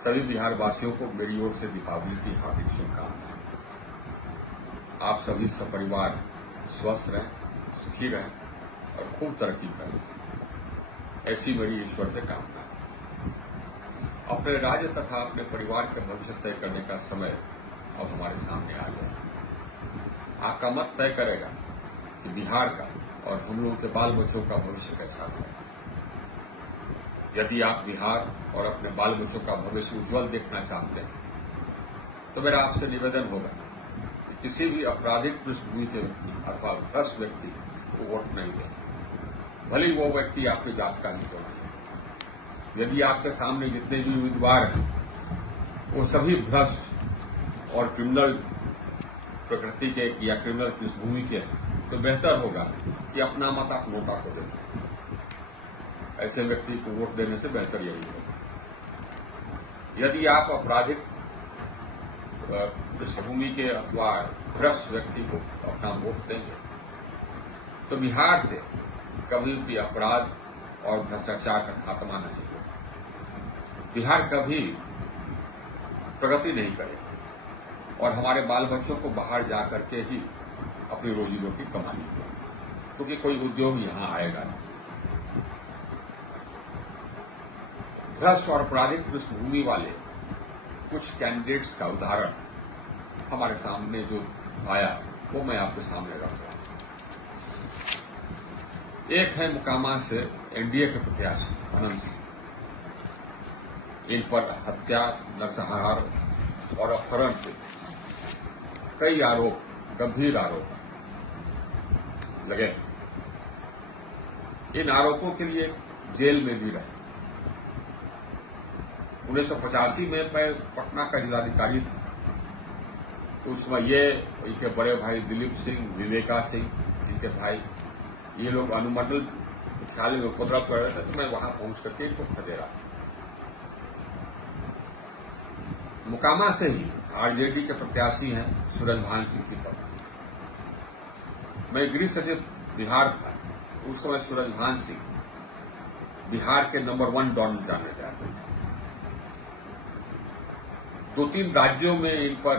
सभी बिहार वासियों को मेरी ओर से दीपावली की हार्दिक शुभकामनाएं। आप सभी सपरिवार स्वस्थ रहें, सुखी रहें और खूब तरक्की करें, ऐसी मेरी ईश्वर से कामना है। अपने राज्य तथा अपने परिवार के भविष्य तय करने का समय अब हमारे सामने आ गया। आपका मत तय करेगा कि बिहार का और हम लोगों के बाल बच्चों का भविष्य कैसा है। यदि आप बिहार और अपने बाल बच्चों का भविष्य उज्जवल देखना चाहते हैं तो मेरा आपसे निवेदन होगा कि किसी भी आपराधिक पृष्ठभूमि के व्यक्ति अथवा भ्रष्ट व्यक्ति को वोट नहीं दें, भले ही वो व्यक्ति आपके जात का ही क्यों नहीं। यदि आपके सामने जितने भी उम्मीदवार हैं वो सभी भ्रष्ट और क्रिमिनल प्रकृति के या क्रिमिनल पृष्ठभूमि के हैं तो बेहतर होगा कि अपना मत आप नोटा को दें। ऐसे व्यक्ति को वोट देने से बेहतर यही होगा। यदि आप आपराधिक पृष्ठभूमि के अथवा भ्रष्ट व्यक्ति को अपना वोट देंगे तो बिहार से कभी भी अपराध और भ्रष्टाचार का खात्मा नहीं होगा। बिहार कभी प्रगति नहीं करेगा और हमारे बाल बच्चों को बाहर जाकर के ही अपनी रोजी रोटी कमानी होगी, क्योंकि कोई उद्योग यहां आएगा नहीं। भ्रष्ट और आपराधिक पृष्ठभूमि वाले कुछ कैंडिडेट्स का उदाहरण हमारे सामने जो आया वो मैं आपके सामने रख रहा हूं। एक है मुकामा से एनडीए के प्रत्याशी अनंत सिंह। इन पर हत्या, नरसंहार और अपहरण के कई आरोप, गंभीर आरोप लगे। इन आरोपों के लिए जेल में भी रहे। 1985 में मैं पटना का जिलाधिकारी था, तो उस समय ये इनके बड़े भाई दिलीप सिंह, विवेका सिंह, इनके भाई, ये लोग अनुमंडल मुख्यालय में उपद्रव कर रहे थे, तो मैं वहां पहुंच करके इनको खदेड़ा। मुकामा से ही आरजेडी के प्रत्याशी हैं सूरजभान सिंह की तरफ। मैं गृह सचिव बिहार था, उस समय सूरजभान सिंह बिहार के नंबर 1 डॉन जाने जाते थे। 2-3 राज्यों में इन पर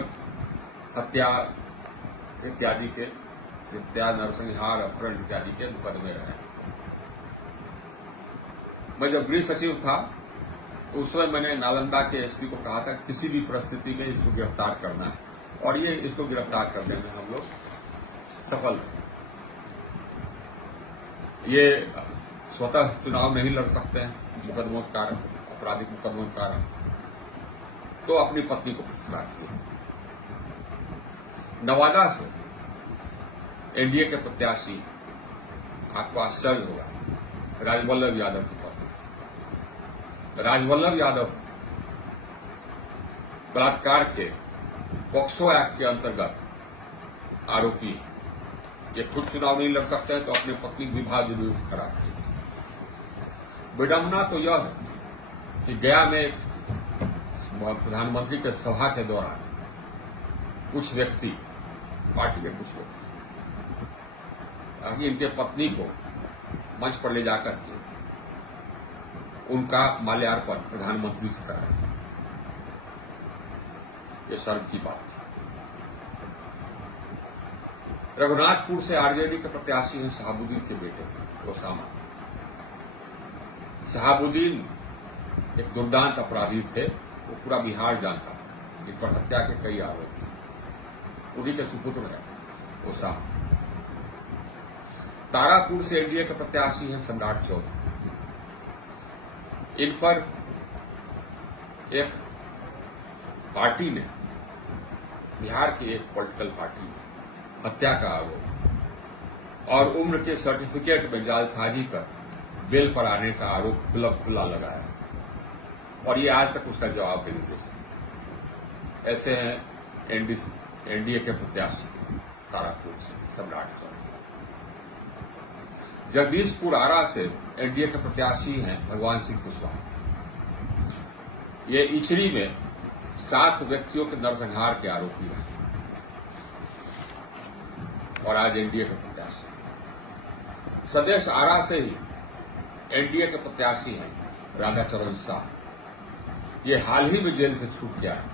हत्या इत्यादि के, हत्या, नरसंहार, अपहरण इत्यादि के मुकदमे रहे। मैं जब गृह सचिव था तो उस समय मैंने नालंदा के एसपी को कहा था किसी भी परिस्थिति में इसको गिरफ्तार करना है, और ये इसको गिरफ्तार करने में हम लोग सफल हैं। ये स्वतः चुनाव नहीं लड़ सकते हैं मुकदमों के कारण, आपराधिक मुकदमों के कारण, तो अपनी पत्नी को गिरफ्तार किया। नवादा से एनडीए के प्रत्याशी, आपको आश्चर्य होगा, राजवल्लभ यादव की पत्नी। राजवल्लभ यादव बलात्कार के पॉक्सो एक्ट के अंतर्गत आरोपी है। ये खुद चुनाव नहीं लड़ सकते हैं तो अपनी पत्नी विवाह जरूर करा। विडंबना तो यह है कि गया में प्रधानमंत्री के सभा के दौरान कुछ व्यक्ति, पार्टी के कुछ लोग, इनके पत्नी को मंच पर ले जाकर के उनका माल्यार्पण प्रधानमंत्री से कराया। ये शर्म की बात थी। रघुनाथपुर से आरजेडी के प्रत्याशी हैं शहाबुद्दीन के बेटे ओसामा। शहाबुद्दीन एक दुर्दांत अपराधी थे, वो पूरा बिहार जानता था। इन पर हत्या के कई आरोप थे। उन्हीं के सुपुत्र है ओसामा। तारापुर से एनडीए के प्रत्याशी हैं सम्राट चौधरी। इन पर एक पार्टी ने, बिहार की एक पॉलिटिकल पार्टी ने हत्या का आरोप और उम्र के सर्टिफिकेट में जालसाजी कर बेल पर आने का आरोप खुला लगाया, और ये आज तक उसका जवाब नहीं दे सके। ऐसे हैं एनडीए के प्रत्याशी तारापुर से सम्राट चौधरी। जगदीशपुर आरा से एनडीए के प्रत्याशी हैं भगवान सिंह कुशवाहा। ये इचरी में 7 व्यक्तियों के नरसंहार के आरोपी रहे और आज एनडीए के प्रत्याशी। सदेश आरा से ही एनडीए के प्रत्याशी हैं राधाचरण शाह। ये हाल ही में जेल से छूट गया है।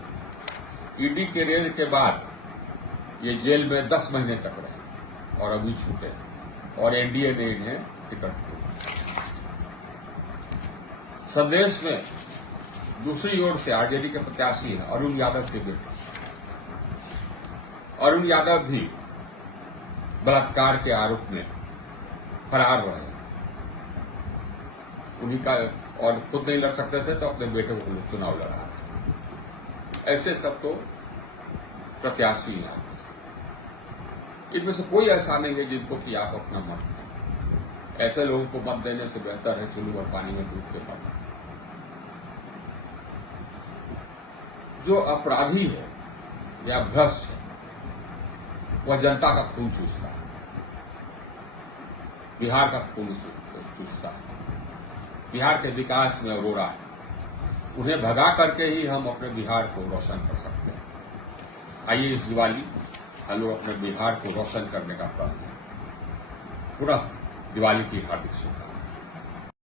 ईडी के रेड के बाद ये जेल में 10 महीने तक रहे और अभी छूटे और एनडीए ने इन्हें टिकट दी। संदेश में दूसरी ओर से आरजेडी के प्रत्याशी हैं अरुण यादव के बेटे। अरुण यादव भी बलात्कार के आरोप में फरार रहे। उन्हीं का और खुद नहीं लड़ सकते थे तो अपने बेटे को चुनाव लड़ा रहे। ऐसे सब तो प्रत्याशी हैं। इनमें से कोई ऐसा नहीं है जिनको कि आप अपना मत दें। ऐसे लोगों को मत देने से बेहतर है चुल्लू और पानी में डूब के मरना। जो अपराधी है या भ्रष्ट है वह जनता का खून चूसता है, बिहार का खून चूसता है, बिहार के विकास में अरोड़ा है। उन्हें भगा करके ही हम अपने बिहार को रोशन कर सकते हैं। आइए इस दिवाली हम लोग अपने बिहार को रोशन करने का प्रयत्न करें। पुनः दिवाली की हार्दिक शुभकामनाएं।